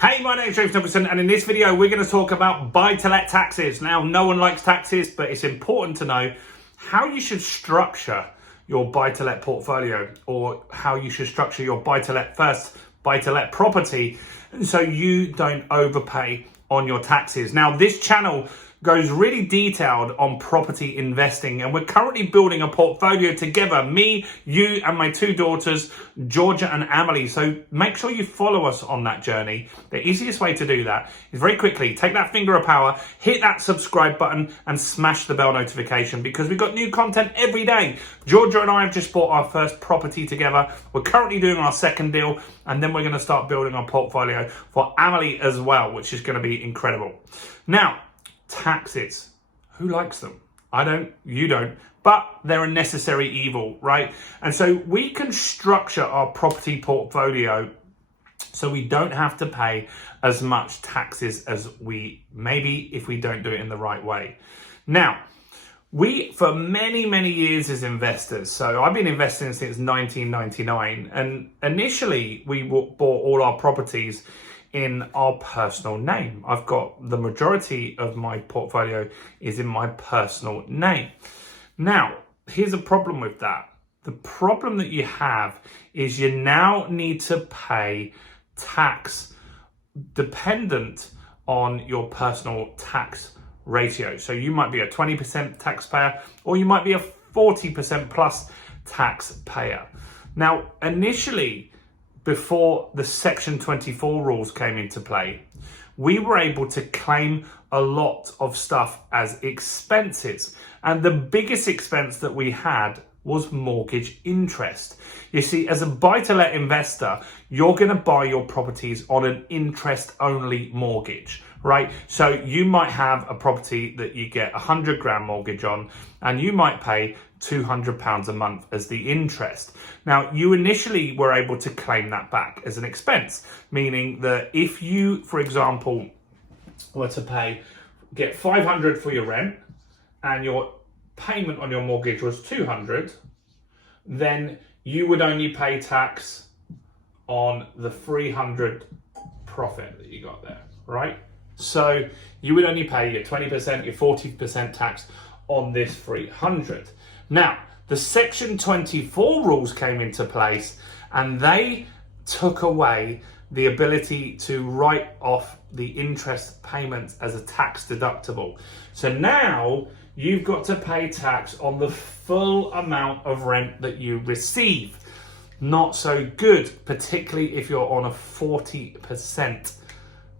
Hey, my name is James Nicholson, and in this video we're going to talk about buy-to-let taxes. Now, no one likes taxes, but it's important to know how you should structure your buy-to-let portfolio, or how you should structure your buy-to-let property, so you don't overpay on your taxes. Now, this channel goes really detailed on property investing, and we're currently building a portfolio together, me, you, and my two daughters, Georgia and Emily. So make sure you follow us on that journey. The easiest way to do that is very quickly take that finger of power, hit that subscribe button, and smash the bell notification, because we've got new content every day. Georgia and I have just bought our first property together. We're currently doing our second deal, and then we're going to start building our portfolio for Emily as well, which is going to be incredible. Now, taxes. Who likes them? I don't, you don't, but they're a necessary evil, right? And so we can structure our property portfolio so we don't have to pay as much taxes as we maybe if we don't do it in the right way. Now, we, for many, many years as investors, so I've been investing since 1999, and initially we bought all our properties in our personal name. I've got the majority of my portfolio is in my personal name. Now, here's a problem with that. The problem that you have is you now need to pay tax dependent on your personal tax ratio. So you might be a 20% taxpayer, or you might be a 40% plus taxpayer. Now, initially, before the Section 24 rules came into play, we were able to claim a lot of stuff as expenses. And the biggest expense that we had was mortgage interest. You see, as a buy-to-let investor, you're going to buy your properties on an interest-only mortgage, right? So you might have a property that you get 100 grand mortgage on, and you might pay £200 a month as the interest. Now, you initially were able to claim that back as an expense, meaning that if you, for example, were to get 500 for your rent, and your payment on your mortgage was 200, then you would only pay tax on the 300 profit that you got there, right? So you would only pay your 20%, your 40% tax on this 300. Now, the Section 24 rules came into place, and they took away the ability to write off the interest payments as a tax deductible. So now you've got to pay tax on the full amount of rent that you receive. Not so good, particularly if you're on a 40%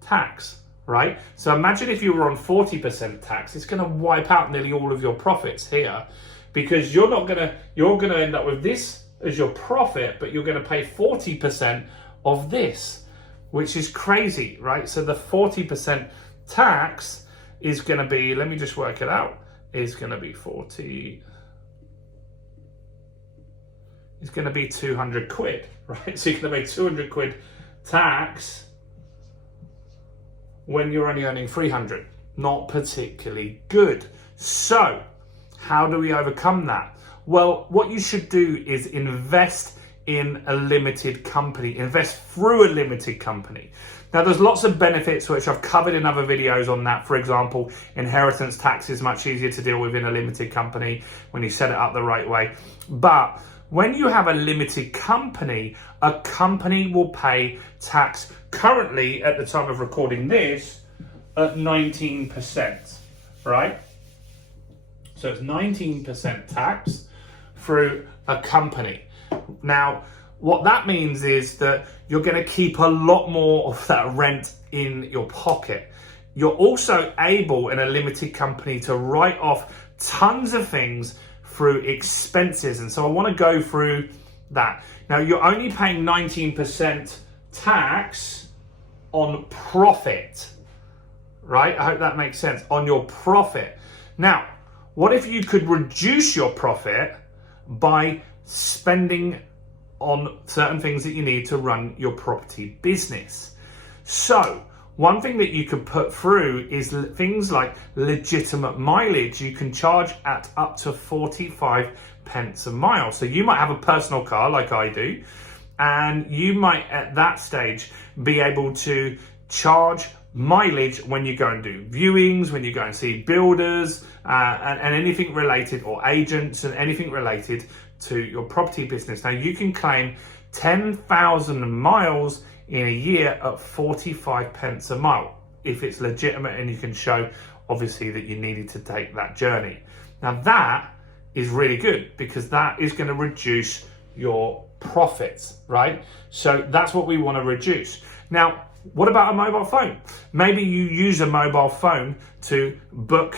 tax, right? So imagine if you were on 40% tax, it's going to wipe out nearly all of your profits here, because you're going to end up with this as your profit, but you're going to pay 40% of this, which is crazy, right? So the 40% tax is going to be, let me just work it out, is going to be 40, it's going to be 200 quid, right? So you're going to pay 200 quid tax when you're only earning 300. Not particularly good. So how do we overcome that? Well, what you should do is invest in a limited company, invest through a limited company. Now, there's lots of benefits which I've covered in other videos on that. For example, inheritance tax is much easier to deal with in a limited company when you set it up the right way. But when you have a limited company, a company will pay tax currently at the time of recording this at 19%, right? So it's 19% tax through a company. Now, what that means is that you're going to keep a lot more of that rent in your pocket. You're also able in a limited company to write off tons of things through expenses. And so I want to go through that. Now, you're only paying 19% tax on profit, right? I hope that makes sense, on your profit. Now, what if you could reduce your profit by spending on certain things that you need to run your property business? So one thing that you could put through is things like legitimate mileage. You can charge at up to 45 pence a mile. So you might have a personal car like I do, and you might at that stage be able to charge mileage when you go and do viewings, when you go and see builders, and anything related, or agents and anything related to your property business. Now you can claim 10,000 miles in a year at 45 pence a mile if it's legitimate and you can show obviously that you needed to take that journey. Now that is really good because that is going to reduce your profits, right? So that's what we want to reduce. Now, what about a mobile phone? Maybe you use a mobile phone to book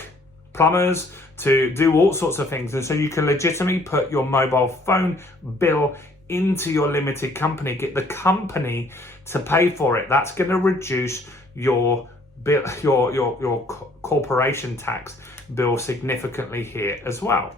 plumbers, to do all sorts of things. And so you can legitimately put your mobile phone bill into your limited company, get the company to pay for it. That's going to reduce your bill, your corporation tax bill significantly here as well.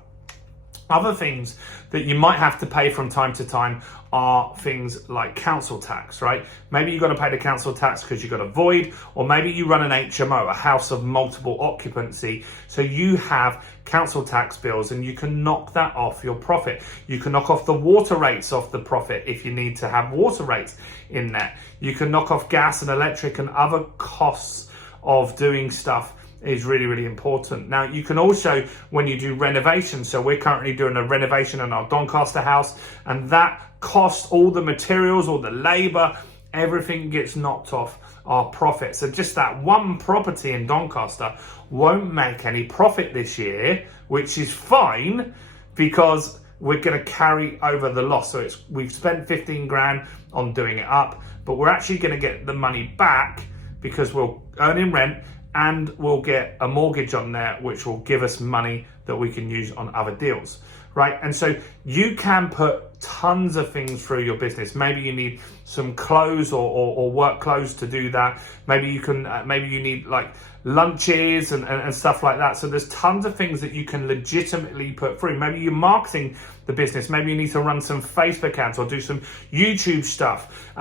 Other things that you might have to pay from time to time are things like council tax, right? Maybe you've got to pay the council tax because you've got a void, or maybe you run an HMO, a house of multiple occupancy. So you have council tax bills and you can knock that off your profit. You can knock off the water rates off the profit if you need to have water rates in there. You can knock off gas and electric and other costs of doing stuff is really, really important. Now, you can also, when you do renovations, so we're currently doing a renovation in our Doncaster house, and that costs, all the materials, all the labor, everything gets knocked off our profit. So just that one property in Doncaster won't make any profit this year, which is fine because we're going to carry over the loss. So we've spent 15 grand on doing it up, but we're actually going to get the money back because we'll earn in rent, and we'll get a mortgage on there, which will give us money that we can use on other deals, right? And so you can put tons of things through your business. Maybe you need some clothes or work clothes to do that. Maybe you can, maybe you need like lunches and stuff like that. So there's tons of things that you can legitimately put through. Maybe you're marketing the business. Maybe you need to run some Facebook ads or do some YouTube stuff.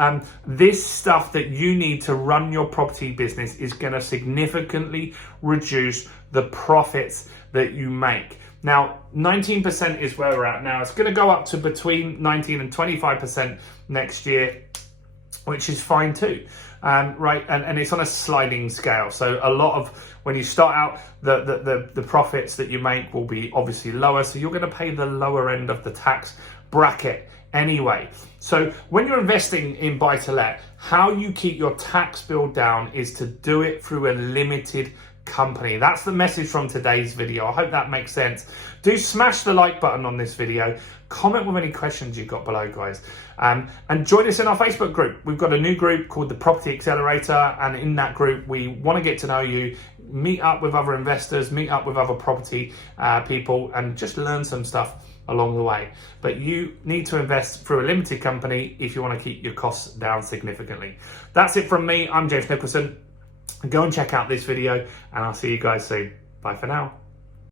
This stuff that you need to run your property business is going to significantly reduce the profits that you make. Now, 19% is where we're at now. It's going to go up to between 19 and 25% next year, which is fine too. Right, and it's on a sliding scale. So a lot of, when you start out, the profits that you make will be obviously lower. So you're going to pay the lower end of the tax bracket anyway. So when you're investing in buy-to-let, how you keep your tax bill down is to do it through a limited company. That's the message from today's video. I hope that makes sense. Do smash the like button on this video. Comment with any questions you've got below, guys. And join us in our Facebook group. We've got a new group called the Property Accelerator, and in that group we want to get to know you, meet up with other investors, meet up with other property people, and just learn some stuff along the way. But you need to invest through a limited company if you want to keep your costs down significantly. That's it from me. I'm James Nicholson. Go and check out this video, and I'll see you guys soon. Bye for now.